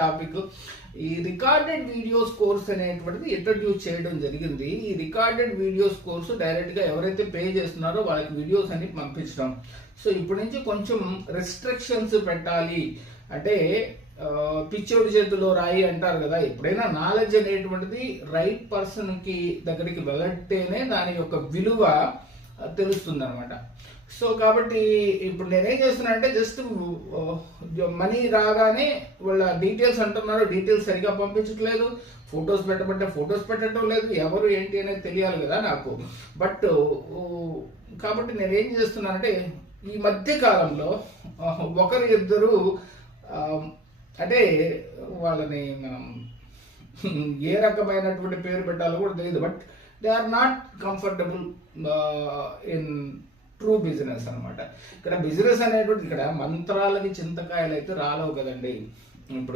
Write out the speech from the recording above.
Topic. ఈ recorded videos course అనేటువంటిది introduce చేయడం జరిగింది. ఈ రికార్డెడ్ వీడియోస్ కోర్సు డైరెక్ట్గా ఎవరైతే పే చేస్తున్నారో వాళ్ళకి వీడియోస్ అన్ని పంపించడం. సో ఇప్పటి నుంచి కొంచెం రెస్ట్రిక్షన్స్ పెట్టాలి. అంటే పిచ్చోడి చేతిలో రాయి అంటారు కదా, ఎప్పుడైనా నాలెడ్జ్ అనేటువంటిది రైట్ పర్సన్ కి దగ్గరికి వెళ్ళటేనే దాని యొక్క విలువ తెలుస్తుంది అనమాట. సో కాబట్టి ఇప్పుడు నేనేం చేస్తున్నా అంటే జస్ట్ మనీ రాగానే వాళ్ళ డీటెయిల్స్ అంటున్నారు, డీటెయిల్స్ సరిగా పంపించట్లేదు, ఫొటోస్ పెట్టమంటే ఫొటోస్ పెట్టడం లేదు, ఎవరు ఏంటి అనేది తెలియాలి కదా నాకు. బట్ కాబట్టి నేనేం చేస్తున్నానంటే ఈ మధ్య కాలంలో ఒకరు ఇద్దరు అంటే వాళ్ళని మనం ఏ రకమైనటువంటి పేరు పెట్టాలో కూడా తెలియదు, but they are not comfortable in true business అనమాట. ఇక్కడ బిజినెస్ అనేటువంటి ఇక్కడ మంత్రాలకి చింతకాయలు అయితే రాలేవు కదండి. ఇప్పుడు